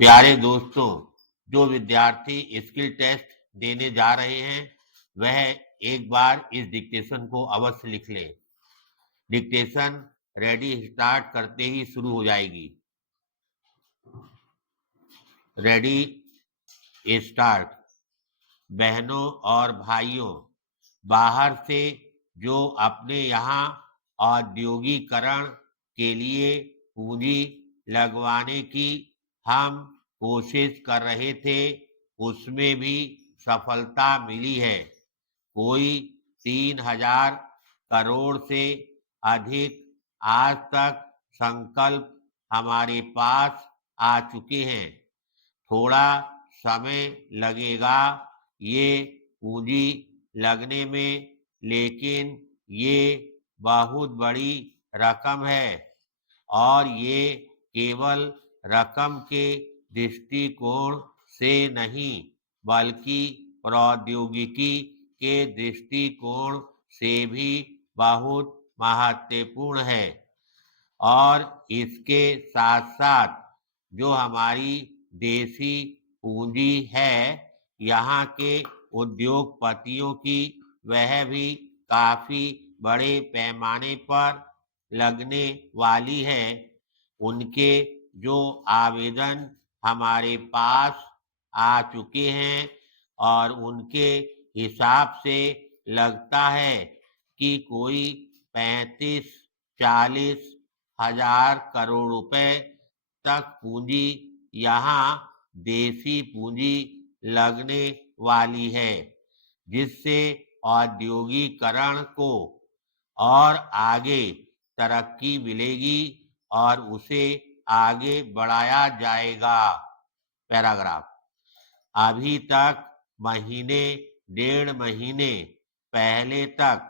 प्यारे दोस्तों, जो विद्यार्थी स्किल टेस्ट देने जा रहे हैं वह एक बार इस डिक्टेशन को अवश्य लिख लें। डिक्टेशन रेडी स्टार्ट करते ही शुरू हो जाएगी। Ready start. बहनों और भाइयों, बाहर से जो अपने यहाँ औद्योगिकरण के लिए पूंजी लगवाने की हम कोशिश कर रहे थे, उसमें भी सफलता मिली है। कोई 3,000 करोड़ से अधिक आज तक संकल्प हमारे पास आ चुके हैं। थोड़ा समय लगेगा ये पूंजी लगने में, लेकिन ये बहुत बड़ी रकम है और ये केवल रकम के दृष्टिकोण से नहीं बल्कि प्रौद्योगिकी के दृष्टिकोण से भी बहुत महत्वपूर्ण है। और इसके साथ साथ जो हमारी देसी पूंजी है यहाँ के उद्योगपतियों की, वह भी काफी बड़े पैमाने पर लगने वाली है। उनके जो आवेदन हमारे पास आ चुके हैं और उनके हिसाब से लगता है कि कोई 35-40 हजार करोड़ रुपए तक पूंजी यहाँ देसी पूंजी लगने वाली है, जिससे औद्योगिकरण को और आगे तरक्की मिलेगी और उसे आगे बढ़ाया जाएगा। पैराग्राफ। अभी तक महीने 1.5 महीने पहले तक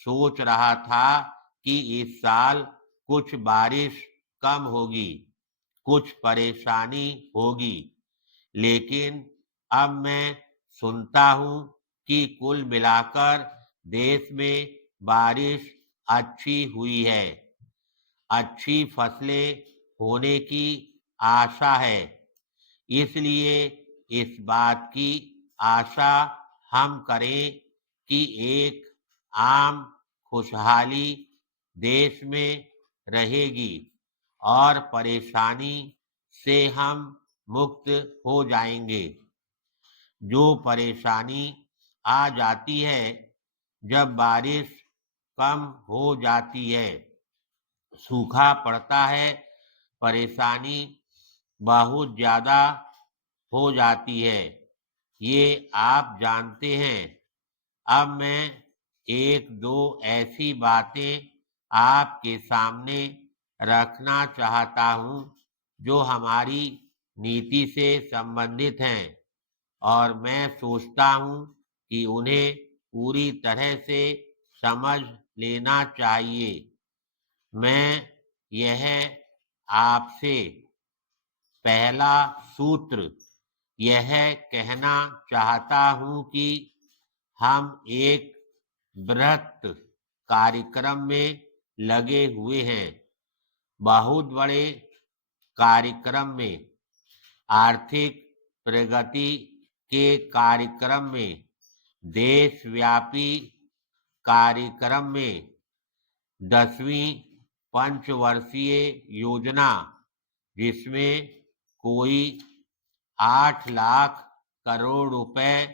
सोच रहा था कि इस साल कुछ बारिश कम होगी, कुछ परेशानी होगी, लेकिन अब मैं सुनता हूँ कि कुल मिलाकर देश में बारिश अच्छी हुई है। अच्छी फसलें होने की आशा है, इसलिए इस बात की आशा हम करें कि एक आम खुशहाली देश में रहेगी और परेशानी से हम मुक्त हो जाएंगे। जो परेशानी आ जाती है जब बारिश कम हो जाती है, सूखा पड़ता है, परेशानी बहुत ज्यादा हो जाती है, ये आप जानते हैं। अब मैं एक दो ऐसी बातें आपके सामने रखना चाहता हूँ जो हमारी नीति से संबंधित हैं और मैं सोचता हूँ कि उन्हें पूरी तरह से समझ लेना चाहिए। मैं यह आपसे पहला सूत्र यह कहना चाहता हूँ कि हम एक बृहत कार्यक्रम में लगे हुए हैं, बहुत बड़े कार्यक्रम में, आर्थिक प्रगति के कार्यक्रम में, देशव्यापी कार्यक्रम में, 10वीं पंचवर्षीय योजना जिसमें कोई 8 लाख करोड़ रुपए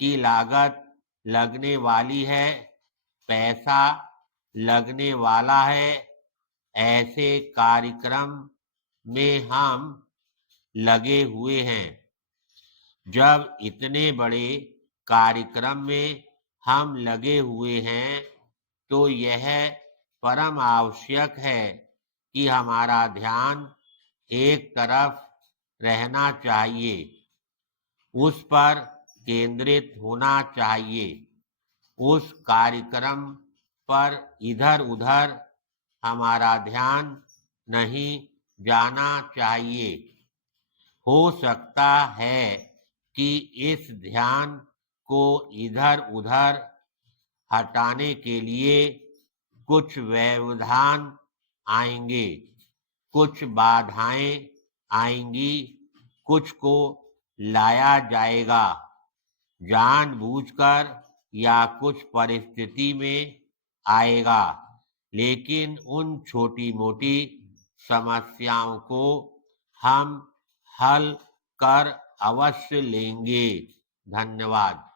की लागत लगने वाली है, पैसा लगने वाला है। ऐसे कार्यक्रम में हम लगे हुए हैं। जब इतने बड़े कार्यक्रम में हम लगे हुए हैं तो यह परम आवश्यक है कि हमारा ध्यान एक तरफ रहना चाहिए, उस पर केंद्रित होना चाहिए। उस कार्यक्रम पर इधर उधर हमारा ध्यान नहीं जाना चाहिए। हो सकता है कि इस ध्यान को इधर उधर हटाने के लिए कुछ व्यवधान आएंगे, कुछ बाधाएं आएंगी, कुछ को लाया जाएगा, जानबूझकर या कुछ परिस्थिति में आएगा, लेकिन उन छोटी-मोटी समस्याओं को हम हल कर अवश्य लेंगे। धन्यवाद।